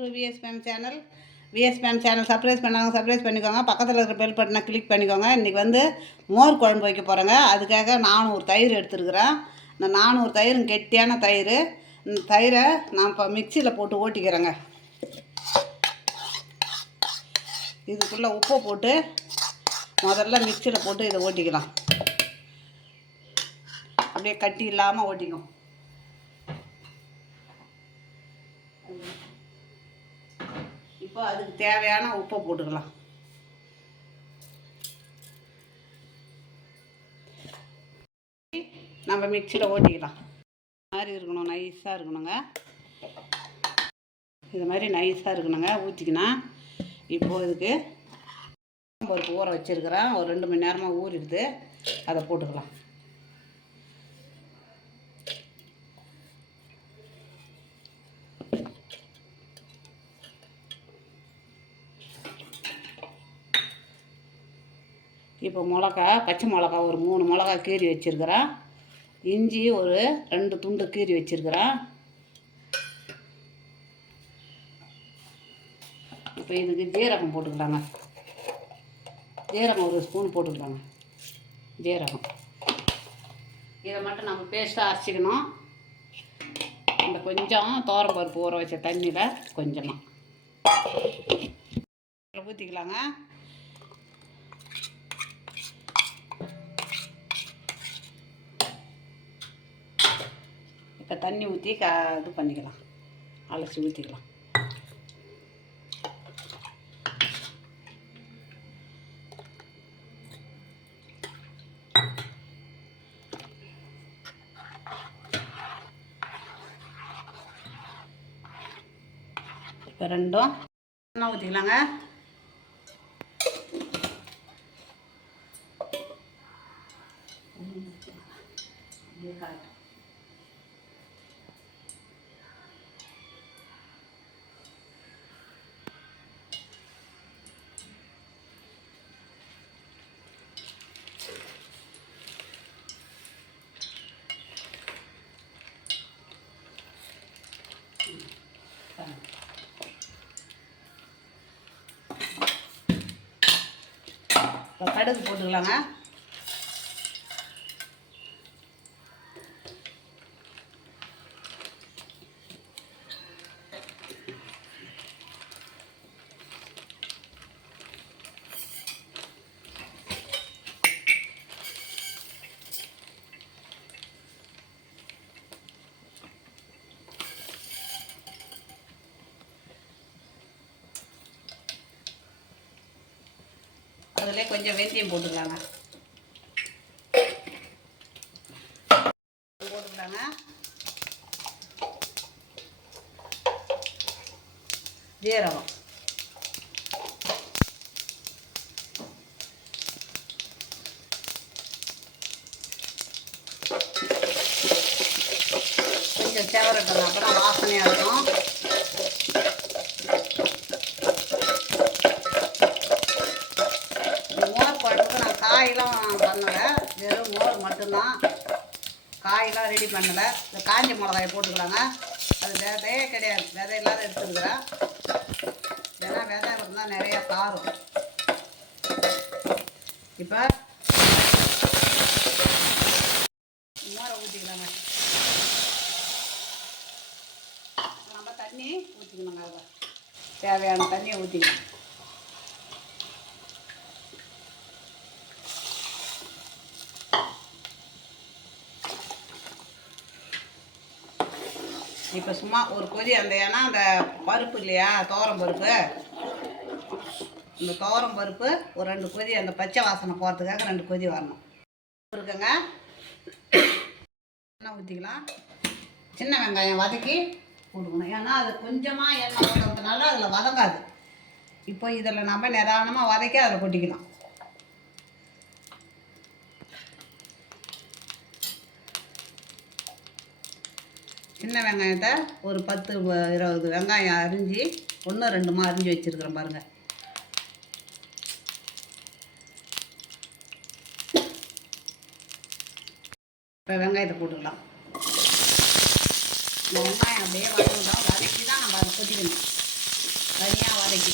VS channel VS channel surprise பண்ணாங்க surprise பண்ணிக்கோங்க. பக்கத்தில் இருக்கிற பெல் பட்டனை கிளிக் பண்ணிக்கோங்க. இன்றைக்கி வந்து மோர் குழம்பு வைக்க போகிறேங்க அதுக்காக நானூறு தயிர் எடுத்துருக்குறேன். இந்த நானூறு தயிரும் கெட்டியான தயிர். இந்த தயிரை நான் இப்போ மிக்சியில் போட்டு ஓட்டிக்கிறேங்க. இதுக்குள்ளே உப்பை போட்டு முதல்ல மிக்சியில் போட்டு இதை ஓட்டிக்கலாம். அப்படியே கட்டி இல்லாமல் ஓட்டிக்கும். இப்போ அதுக்கு தேவையான உப்பை போட்டுக்கலாம். நம்ம மிக்சியில் ஓட்டிக்கலாம். மாதிரி இருக்கணும் நைஸாக இருக்கணுங்க. இது மாதிரி நைஸாக இருக்கணுங்க. ஊற்றிக்கினா இப்போ இதுக்கு பருப்பு ஊற வச்சுருக்கிறேன். ஒரு ரெண்டு மணி நேரமாக ஊறிடுது. அதை போட்டுக்கலாம். இப்போ மிளகா பச்சை மிளகா ஒரு மூணு மிளகா கீறி வச்சுருக்கிறேன். இஞ்சி ஒரு ரெண்டு துண்டு கீறி வச்சுருக்கிறேன். இப்போ இதுக்கு ஜீரகம் போட்டுக்கலாங்க. ஜீரகம் ஒரு ஸ்பூன் போட்டுக்கலாங்க. ஜீரகம். இதை மட்டும் நம்ம பேஸ்ட்டாக அரைச்சிக்கணும். இந்த கொஞ்சம் பருப்பு ஊற வச்ச தண்ணியில் கொஞ்சமாக ஊற்றிக்கலாங்க இப்போ தண்ணி ஊற்றி க இது பண்ணிக்கலாம். அலசி ஊற்றிக்கலாம். இப்போ ரெண்டும் ஊற்றிக்கலாங்க இப்போ கடுகு போட்டுக்கலாங்க. அதில் கொஞ்சம் வெந்தயம் போட்டுக்கலாங்க. போட்டுக்கலாங்க. ஜீரகம். கொஞ்சம் செவரட்டும் அப்புறம் வாசனையாக இருக்கும். வெறும் மட்டும்தான். காயெல்லாம் ரெடி பண்ணலை. இந்த காஞ்ச மிளகாயை போட்டுக்கலாங்க. அது விதையே கிடையாது. விதை இல்லாத எடுத்துருக்குறேன் ஏன்னா விதை இருந்தால் நிறையா காரும். இப்போ மோரை ஊற்றிக்கலாங்க நம்ம தண்ணி ஊற்றிக்கணுங்க தேவையான தண்ணியை ஊற்றிக்கணும் இப்போ சும்மா ஒரு கொதி அந்த ஏன்னா அந்த பருப்பு இல்லையா துவரம் பருப்பு. இந்த துவரம் பருப்பு ஒரு ரெண்டு கொதி அந்த பச்சை வாசனை போகிறதுக்காக ரெண்டு கொதி வரணும். இருக்குங்க. எண்ணெய் ஊற்றிக்கலாம் சின்ன வெங்காயம் வதக்கி போட்டுக்கணும். ஏன்னா அது கொஞ்சமாக எண்ணெய் ஊற்றுறதுனால அதில் வதங்காது. இப்போ இதில் நம்ம நிதானமாக வதக்கி அதில் கொட்டிக்கலாம். சின்ன வெங்காயத்தை ஒரு பத்து இருபது வெங்காயம் அரிஞ்சு ஒன்று ரெண்டுமா அரிஞ்சு வச்சுருக்குறேன் பாருங்கள் இப்போ வெங்காயத்தை போட்டுக்கலாம். வெங்காயம் அப்படியே வதங்கட்டும் வதக்கி தான் நம்ம அதை கொதிக்கணும். தனியாக வதக்கி.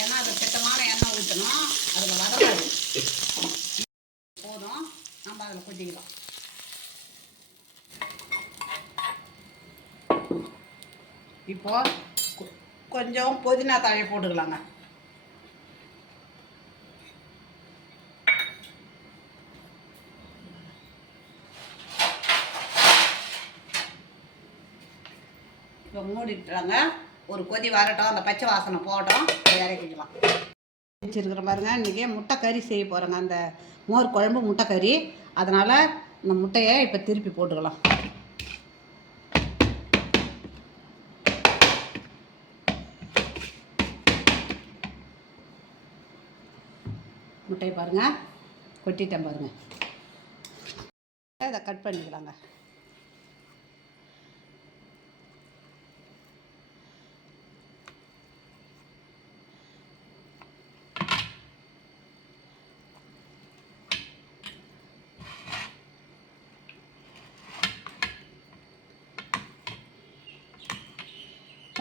ஏன்னா அது திட்டமான எண்ணெய் ஊற்றணும் அதில் வதக்காது. போதும். நம்ம அதில் கொட்டிக்கலாம். இப்போது கொ- கொஞ்சம் புதினா தழையை போட்டுக்கலாங்க. இப்போ மூடிட்டுறாங்க ஒரு கொதி வரட்டும். அந்த பச்சை வாசனை போகட்டும். இறக்கிக்கலாம். வச்சுருக்கிற பாருங்க. இன்றைக்கி முட்டை கறி செய்ய போகிறேங்க அந்த மோர் குழம்பு முட்டை கறி. அதனால் இந்த முட்டையை இப்போ திருப்பி போட்டுக்கலாம். முட்டையை பாருங்கள் கொட்டிட்டேன் பாருங்கள் இதை கட் பண்ணிக்கலாங்க.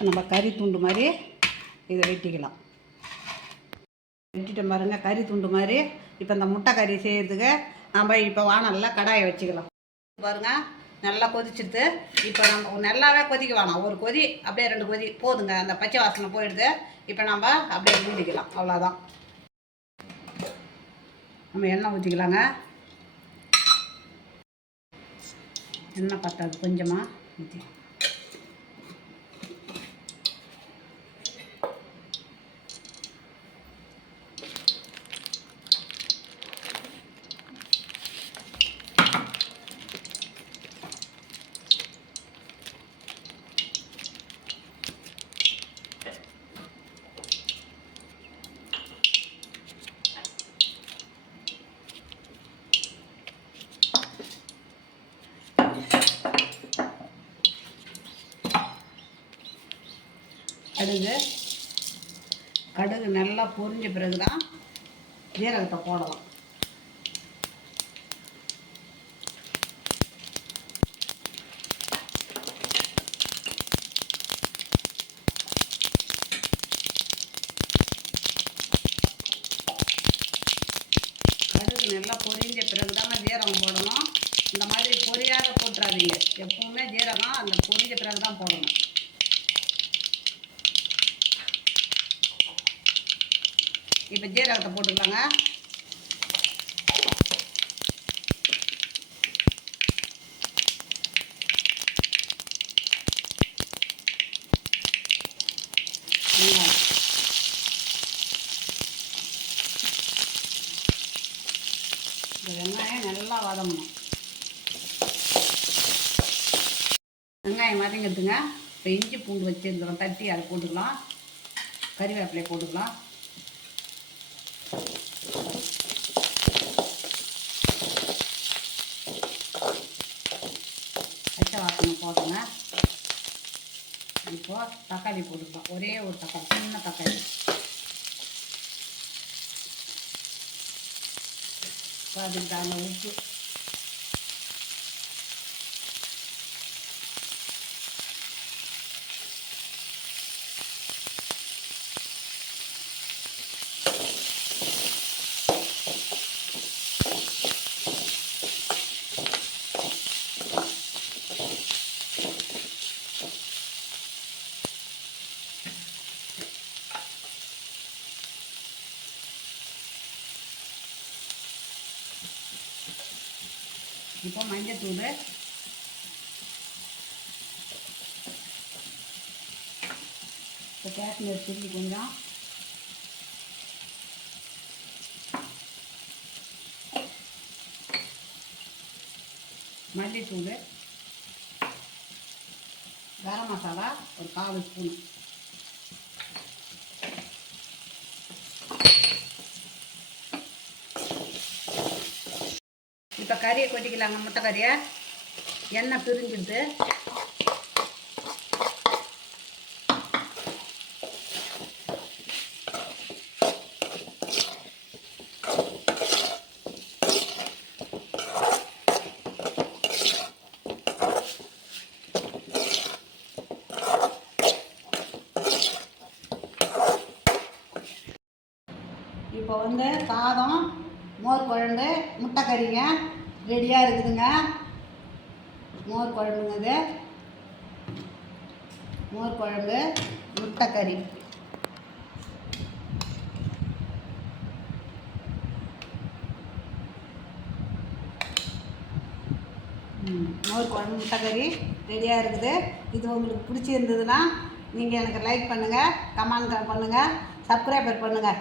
நம்ம கறி துண்டு மாதிரி இதை வெட்டிக்கலாம். வெட்டிட்டோம் பாருங்க கறி துண்டு மாதிரி. இப்போ இந்த முட்டை கறி செய்யறதுக்கு நம்ம இப்போ வானல்ல கடாயை வச்சுக்கலாம். பாருங்க நல்லா கொதிச்சுட்டு இப்போ நம்ம நல்லாவே கொதிக்க வேணாம். ஒரு கொதி அப்படியே ரெண்டு கொதி போதுங்க. அந்த பச்சை வாசனை போயிடுது. இப்போ நம்ம அப்படியே ஊதிக்கலாம். அவ்வளோதான் நம்ம எண்ணெய் ஊற்றிக்கலாங்க எண்ணெய் பத்தாது கொஞ்சமாக ஊற்றி கடுகு. கடுகு நல்லா பொரிஞ்ச பிறகு தான் ஜீரகத்தை போடலாம் கடுகு நல்லா பொரிஞ்ச பிறகு தாங்க ஜீரகம் போடணும். இந்த மாதிரி பொரியாத போட்டுறாதீங்க. எப்பவுமே ஜீரகம் அந்த பொரிஞ்ச பிறகு தான் போடணும். இப்போ ஜீரகத்தை போட்டுக்கலாங்க. வெங்காயம். இந்த வெங்காயம் நல்லா வதங்கணும். வெங்காயம் வதங்கிறதுங்க இப்போ இஞ்சி பூண்டு வச்சுருந்துடும் தட்டி அதை போட்டுக்கலாம். கறிவேப்பிலையை போட்டுக்கலாம். பச்சை வாசனை போடுங்க இப்போ தக்காளி போட்டுக்கலாம். ஒரே ஒரு தக்காளி சின்ன தக்காளி. அதுக்கு தகுந்த உப்பு. இப்போ மஞ்சத்தூள் இப்போ காஷ்மீர் சில்லி கொஞ்சம். மல்லித்தூள். கரம் மசாலா ஒரு கால் ஸ்பூன். கறியை கொட்டிக்கலாங்க முட்டை கறியை. எண்ணெய் பிரிஞ்சிடுது இப்போ வந்து சாதம் மோர் குழம்பு முட்டை ரெடியாக இருக்குதுங்க. மோர் குழம்புங்க இது. மோர் குழம்பு முட்டை கறி மோர் குழம்பு முட்டைக்கறி கறி ரெடியாக இருக்குது. இது உங்களுக்கு பிடிச்சிருந்ததுன்னா நீங்கள் எனக்கு லைக் பண்ணுங்கள் கமெண்ட் பண்ணுங்கள் சப்ஸ்கிரைபர் பண்ணுங்கள்